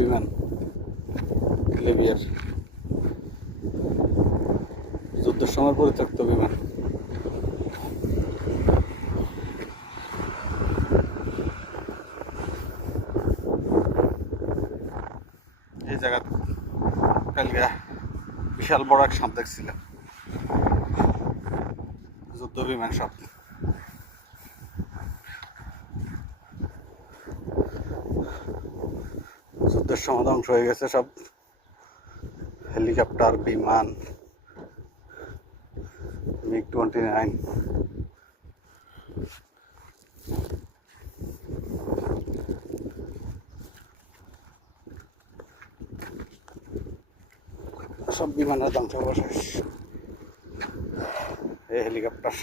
বিমান লিবিয়ার যুদ্ধের সময় পরিত্যক্ত বিমান এই জায়গা কালকে বিশাল বড় এক সাপ দেখছিলাম। যুদ্ধ বিমান সব যুদ্ধের সময় ধ্বংস হয়ে গেছে সব হেলিকপ্টার বিমান মিগ টোয়েন্টি নাইন সব বিমানের ধ্বংস শেষ এই হেলিকপ্টার